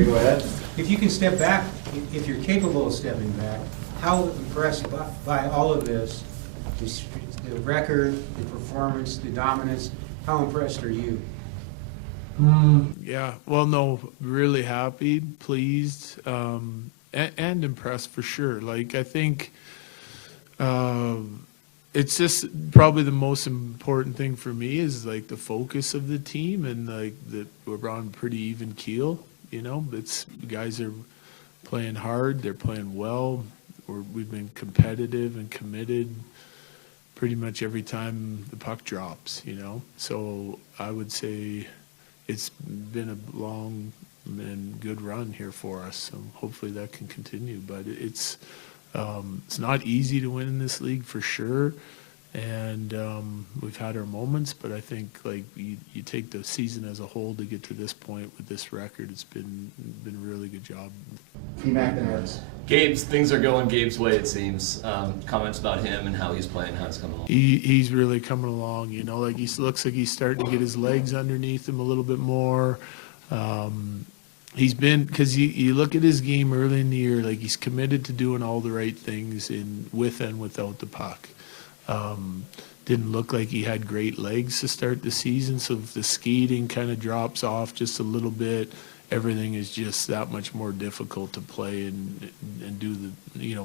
Gary, go ahead. If you can step back, if you're capable of stepping back, how impressed by all of this, the record, the performance, the dominance, how impressed are you? Yeah, well, no, really happy, pleased, and impressed for sure. Like, I think it's just probably the most important thing for me is like the focus of the team and like that we're on pretty even keel. You know, it's guys are playing hard, they're playing well. We've been competitive and committed pretty much every time the puck drops. You know, so I would say it's been a long and good run here for us. So hopefully that can continue. But it's not easy to win in this league for sure. And we've had our moments, but I think like you take the season as a whole to get to this point with this record, it's been a really good job. T-Mac the Nerds. Gabe's, things are going Gabe's way, it seems. Comments about him and how he's playing, how it's coming along. He's really coming along, you know, like he looks like he's starting to get his legs underneath him a little bit more. He's been, because you look at his game early in the year, like he's committed to doing all the right things with and without the puck. Didn't look like he had great legs to start the season, so if the skating kind of drops off just a little bit, everything is just that much more difficult to play and do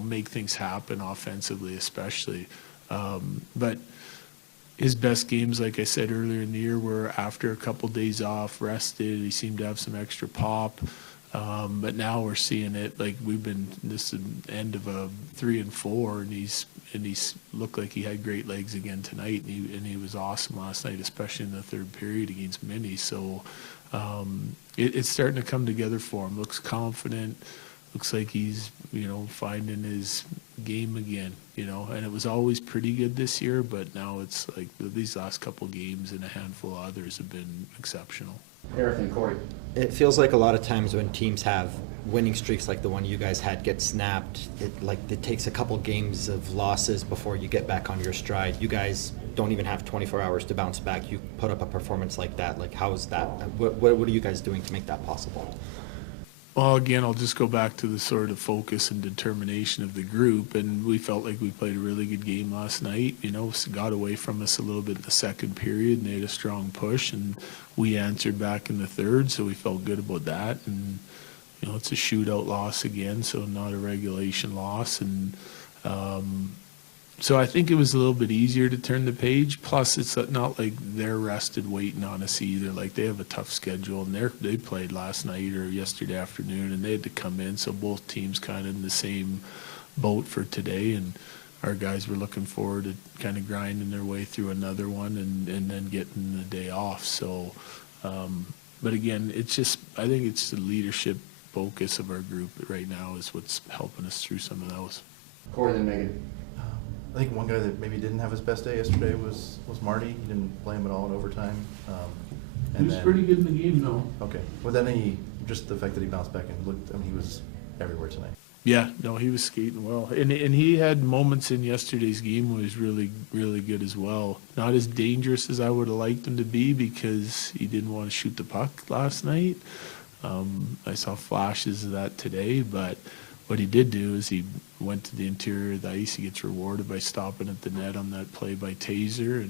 make things happen offensively especially. But his best games, like I said earlier in the year, were after a couple days off, rested. He seemed to have some extra pop. But now we're seeing it like this is the end of a 3 and 4, and he's looked like he had great legs again tonight, and he was awesome last night, especially in the third period against Minnie. So it's starting to come together for him. Looks confident. Looks like he's finding his game again. And it was always pretty good this year, but now it's like these last couple games and a handful of others have been exceptional. Eric and Corey. It feels like a lot of times when teams have winning streaks like the one you guys had get snapped, it takes a couple games of losses before you get back on your stride. You guys don't even have 24 hours to bounce back. You put up a performance like that. Like, how is that? What are you guys doing to make that possible? Well, again, I'll just go back to the sort of focus and determination of the group, and we felt like we played a really good game last night. Got away from us a little bit in the second period, and they had a strong push, and we answered back in the third, so we felt good about that. And it's a shootout loss again, so not a regulation loss, and so I think it was a little bit easier to turn the page. Plus, it's not like they're rested waiting on us either. Like, they have a tough schedule, and they played last night or yesterday afternoon, and they had to come in. So both teams kind of in the same boat for today, and our guys were looking forward to kind of grinding their way through another one and then getting the day off. So, but again, I think it's the leadership focus of our group right now is what's helping us through some of those. Corey and Megan. I think one guy that maybe didn't have his best day yesterday was Marty. He didn't play him at all in overtime. He was pretty good in the game, though. Okay. Well, then just the fact that he bounced back and looked, he was everywhere tonight. Yeah, no, he was skating well. And he had moments in yesterday's game where he was really, really good as well. Not as dangerous as I would have liked him to be because he didn't want to shoot the puck last night. I saw flashes of that today, but what he did do is he went to the interior of the ice. He gets rewarded by stopping at the net on that play by Taser,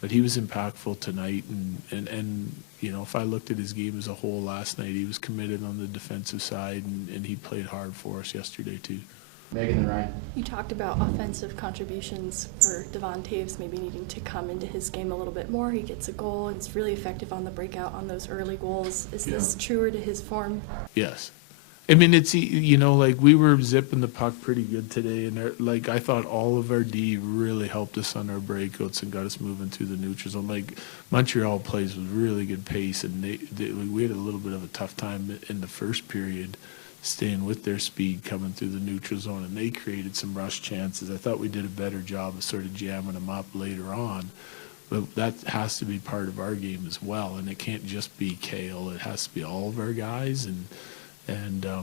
but he was impactful tonight. And if I looked at his game as a whole last night, he was committed on the defensive side, and he played hard for us yesterday too. Megan and Ryan. You talked about offensive contributions for Devon Taves maybe needing to come into his game a little bit more. He gets a goal and it's really effective on the breakout on those early goals. Is this truer to his form? Yes. I mean, it's, like we were zipping the puck pretty good today, and like I thought all of our D really helped us on our breakouts and got us moving through the neutral zone. Like Montreal plays with really good pace, and we had a little bit of a tough time in the first period staying with their speed coming through the neutral zone, and they created some rush chances. I thought we did a better job of sort of jamming them up later on, but that has to be part of our game as well, and it can't just be Kale. It has to be all of our guys, and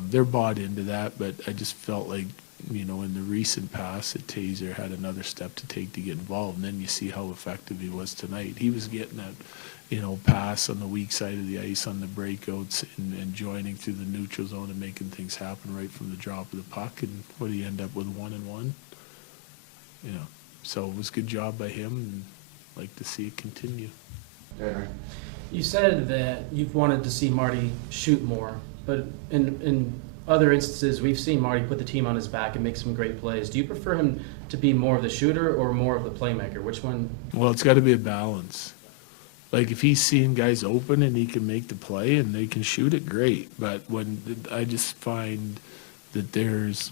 they're bought into that, but I just felt like you know, in the recent past, that Taser had another step to take to get involved, and then you see how effective he was tonight. He was getting that, you know, pass on the weak side of the ice on the breakouts and joining through the neutral zone and making things happen right from the drop of the puck. And what did he end up with, 1-1? You know, so it was a good job by him, and like to see it continue. Bednar. You said that you've wanted to see Marty shoot more, but in other instances, we've seen Marty put the team on his back and make some great plays. Do you prefer him to be more of the shooter or more of the playmaker? Which one? Well, it's got to be a balance. Like, if he's seeing guys open and he can make the play and they can shoot it, great. But when I just find that there's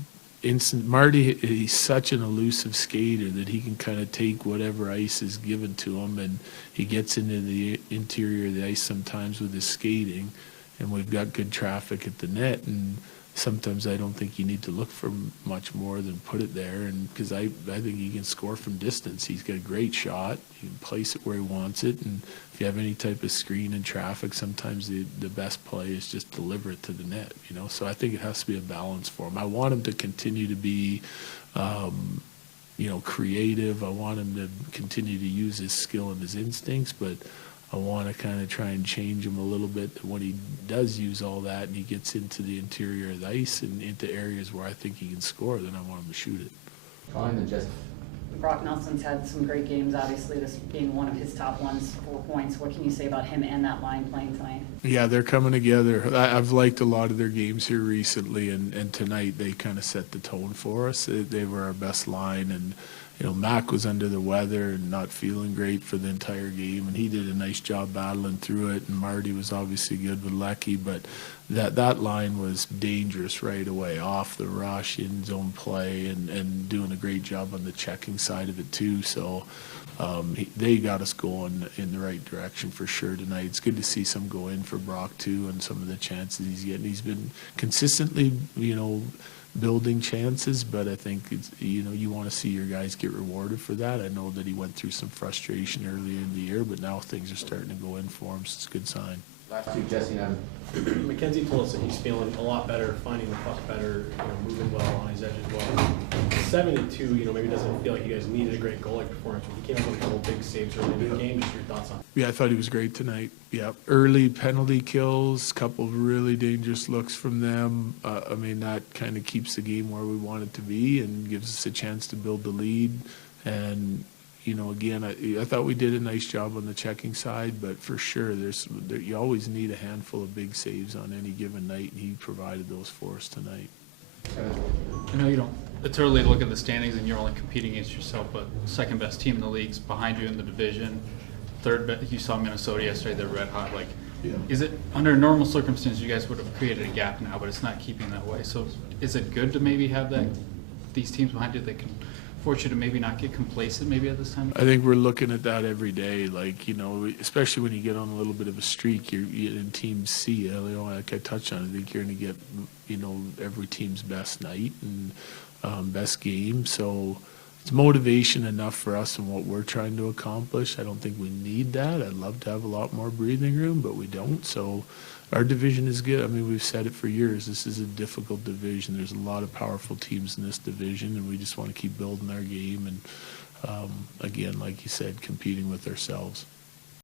Marty, he's such an elusive skater that he can kind of take whatever ice is given to him, and he gets into the interior of the ice sometimes with his skating, and we've got good traffic at the net, and sometimes I don't think you need to look for much more than put it there, and because I think he can score from distance. He's got a great shot. He can place it where he wants it, and if you have any type of screen in traffic, sometimes the best play is just deliver it to the net, you know. So I think it has to be a balance for him. I want him to continue to be, you know, creative. I want him to continue to use his skill and his instincts, but I want to kind of try and change him a little bit when he does use all that and he gets into the interior of the ice and into areas where I think he can score, then I want him to shoot it. Colin and Jesse. Brock Nelson's had some great games, obviously, this being one of his top ones, 4 points. What can you say about him and that line playing tonight? Yeah, they're coming together. I've liked a lot of their games here recently, and tonight they kind of set the tone for us. They were our best line, and you know, Mac was under the weather and not feeling great for the entire game, and he did a nice job battling through it, and Marty was obviously good with Lecky, but that line was dangerous right away, off the rush, in zone play, and doing a great job on the checking side of it too. So they got us going in the right direction for sure tonight. It's good to see some go in for Brock too, and some of the chances he's getting. He's been consistently, you know, building chances, but I think it's, you know, you want to see your guys get rewarded for that. I know that he went through some frustration earlier in the year, but now things are starting to go in for him, so it's a good sign. Last two, Jesse and Evan. Mackenzie told us that he's feeling a lot better, finding the puck better, you know, moving well on his edge as well. 7-2, you know, maybe doesn't feel like you guys needed a great goalie performance, but he came up with a couple big saves early in the game. Just your thoughts on it? Yeah, I thought he was great tonight. Yeah, early penalty kills, couple of really dangerous looks from them. I mean, that kind of keeps the game where we want it to be and gives us a chance to build the lead. And you know, again, I thought we did a nice job on the checking side, but for sure, you always need a handful of big saves on any given night, and he provided those for us tonight. I know you don't, it's early to look at the standings and you're only competing against yourself, but second best team in the league's behind you in the division. Third best, you saw Minnesota yesterday, they're red hot. Like, Yeah. Is it, under normal circumstances, you guys would have created a gap now, but it's not keeping that way. So is it good to maybe have these teams behind you that can force you to maybe not get complacent maybe at this time? I think we're looking at that every day, like, you know, especially when you get on a little bit of a streak, you're in Team C, you know, like I touched on, I think you're going to get, you know, every team's best night and best game. So it's motivation enough for us and what we're trying to accomplish. I don't think we need that. I'd love to have a lot more breathing room, but we don't. So our division is good. I mean, we've said it for years. This is a difficult division. There's a lot of powerful teams in this division, and we just want to keep building our game and, again, like you said, competing with ourselves.